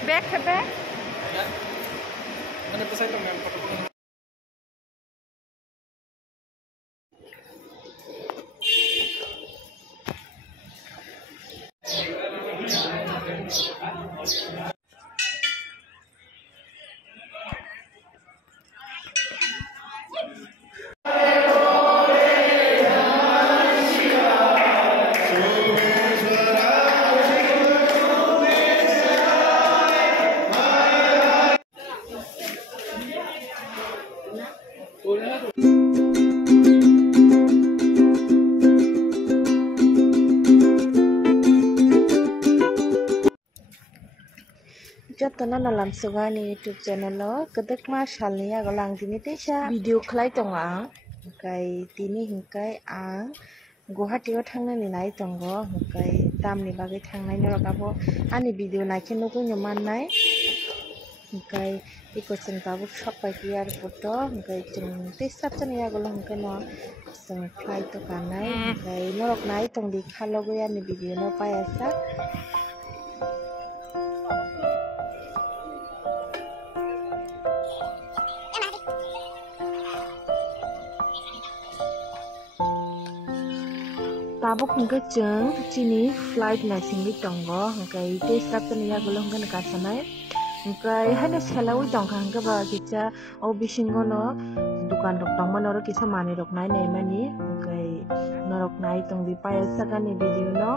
Back ke back? Ya. Mana pesan tu memang. Jotana nalam sugani YouTube channel lo kedek ma salni agolang dini tesa video khlai tonga kai tini hingkai ang Guwahati o thangnani nai tongo hingkai tamni bagui thangnai norokabo ani video naikhe nugui no mannai hingkai iko chwng tabuk sokpai clear photo hingkai chwng tei sabjani agolo hingkai no chwng khlai to kanai hingkai norok nai tongdi khalogui ani video no paiajak. Tabuk hingkai chwng chini flight naisingui tongo hingkai tei sabjani agolo hingkai kasanai hingkai haino selaui tongkha hingkai ba kisa o bisingo no dukan rok tongmani oro kisa manui rok nai naimani hingkai norok nai tongdi paiajak ani video no.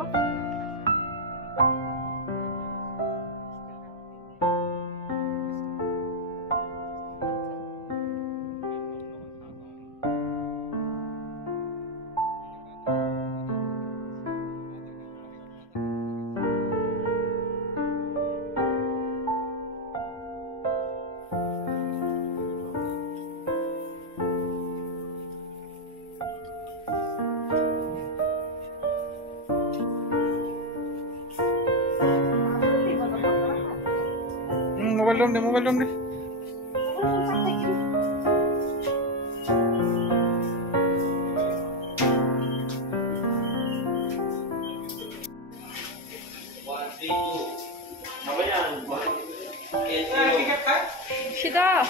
Mobile dong deh. Sudah.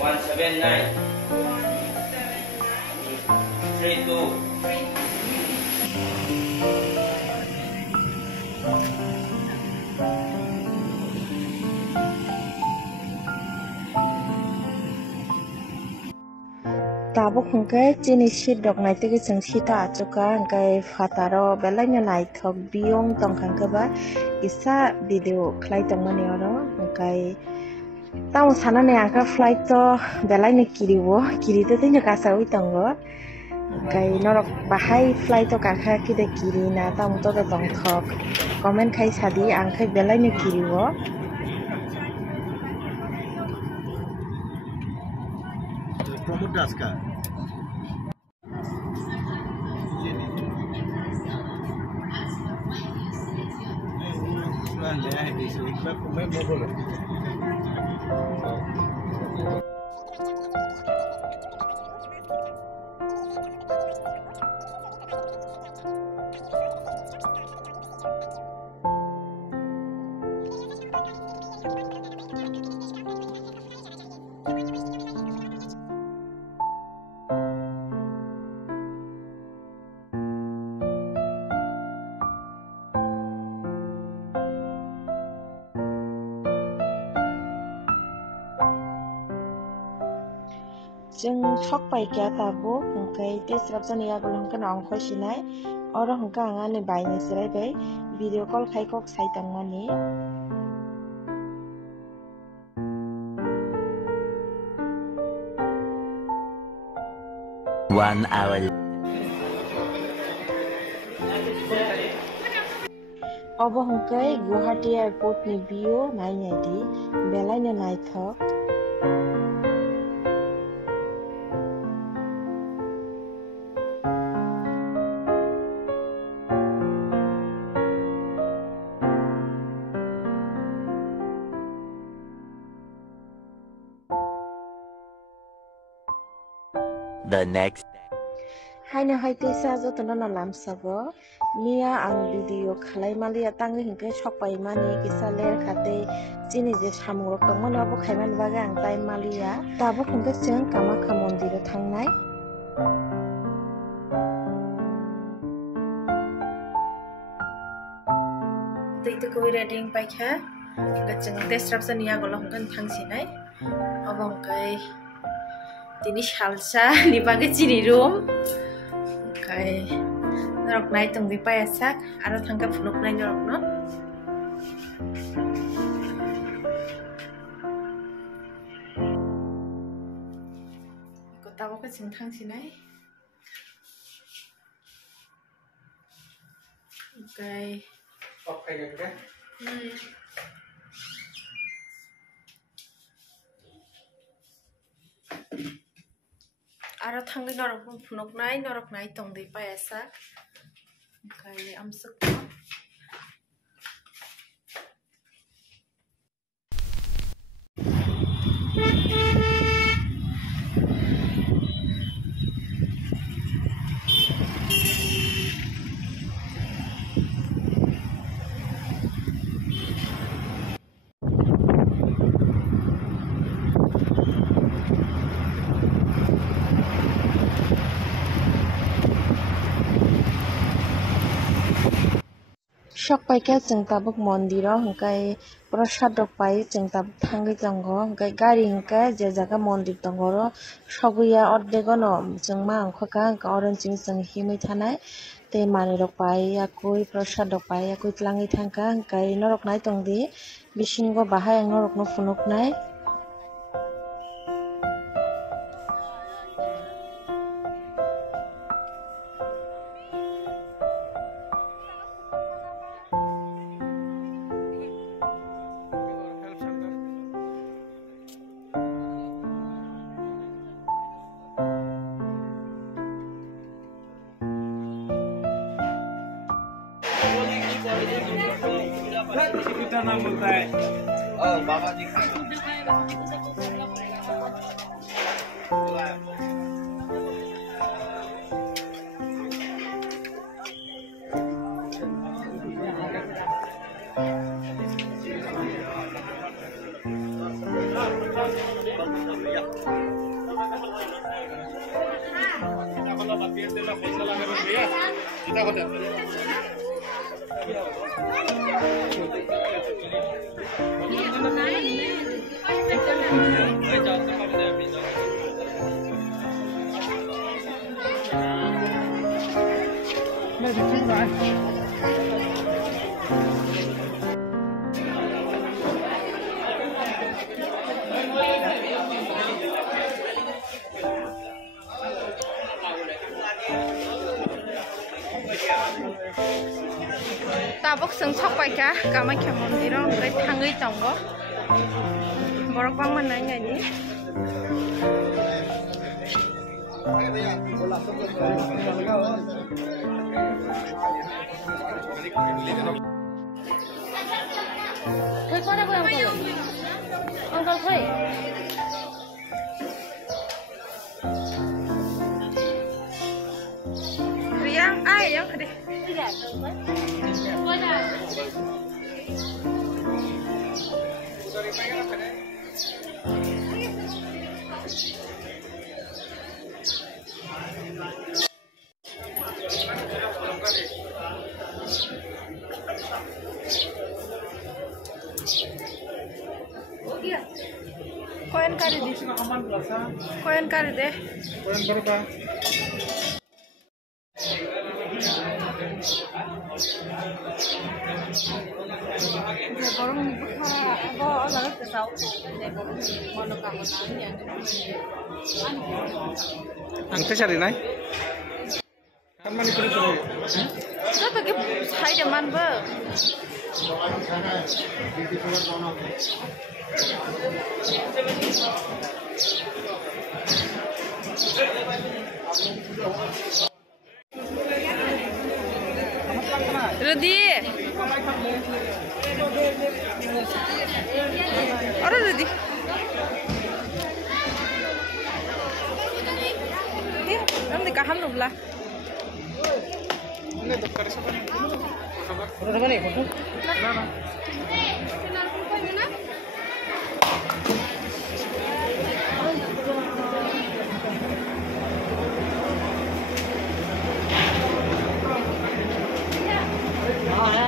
179 32 Tabuk hingkai chini seat rok nai tegi chwng sita achuka hingkai fataro belai no naithok biyong tongkha hingkai ba kisa video khlai tongmani oro hingkai tamo sanani angkha flight to belai no kirio kirite tei no kasaui tongo hingkai norok bahai flight to kakha kide kiri na tamo to tongthok comment khai sadi angkhai belai no kirio. Promote das ka. Jeng sokpai kya tabuk hingkai tei srabjani agolo hingkai no angkhoi sinai oro hingkai ang ani bai ni sirai bai video call khai kok sai tongmani. 1 hour. Obo hingkai Guwahati airport ni view nainai di belai no naithok. The next haino haitesa jotono na lamsago mia ang video khalai malia tangi hingke sokpai mani kisaler khate chini je samurok tongmani abo khaiman baga ang tai malia tabo hingke cheng Kamakha mondiro thangnai tei koi reading paikha gacheng description ya golong kan thangsinai abong kai tini salsa ni bage chini room kai norok nai tong di payasak aro thangka phunuk nai norok no ko tabo ka ching thangsinai kai Pakai gitu. Aro thangai norok phunok nai tong di payasak kai amsuk Sok paika jeng tabuk mondiro hingkai prasad rok pai jeng tabuk thangai tongo hingkai gari hingkai je jaga mondir tongoro soguya ordegono jeng ma angkhoka hingka orange jeng himui thanai tei manui rok pai yakui prasad rok pai yakui tlangai thangka hingkai norok nai tongdi bisingo bahai ang norok no phunuk nai Kita nama tay. Oh, Baba ji. tabok seng sok paika Kamakha mondiro hingkai thangai tongo borok bangman nai ngai ni Koi kona koi uncle koi Riang ai yang kade Koin kari di. Koin kari deh. Koin berapa? Borong buka abo lalu kesau borong mono kamu nanya. Angka cari nai? Kan mana itu? Sudah pakai hai deman be. Rudi. Orang Rudi. Nanti kaham nubla. Ini dokter siapa nih? Foto apa nih? Foto? Nah.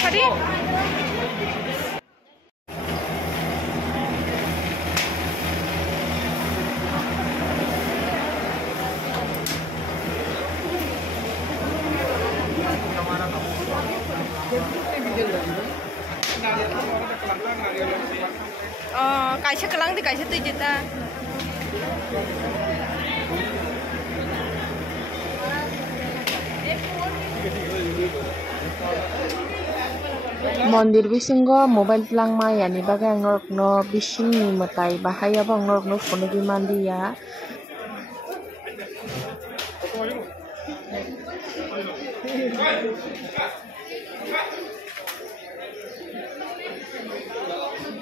Tadi kaisa kelang di kaisa tu jeta. Mondir bisingo mobile pelang maya ni bagai ngorok no bising ni matai bahaya bang ngorok no phone di mandia.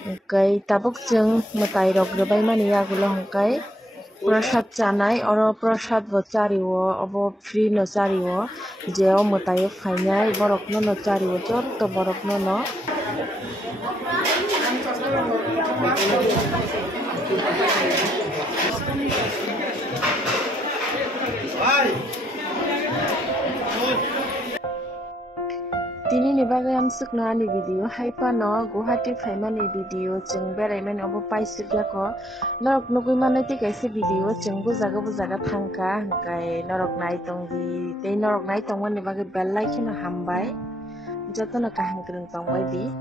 Hingkai tabuk jeng matai rok rebai mani yagulo hingkai prasad janai oro prasad bo chariwo obo free no chariwo jeo matai phainai borok no chariwo jotto borok no Tini ni bagai amsukna ni video haipa no Guwahati phaimani video jeng beraimani obo paisuk yako norok nugui manai ti kaisa video jeng bujaga thangka hingkai norok nai tongdi tei norok nai tongmani bagai bellai kheno hambai jotono kaham krung tongbai di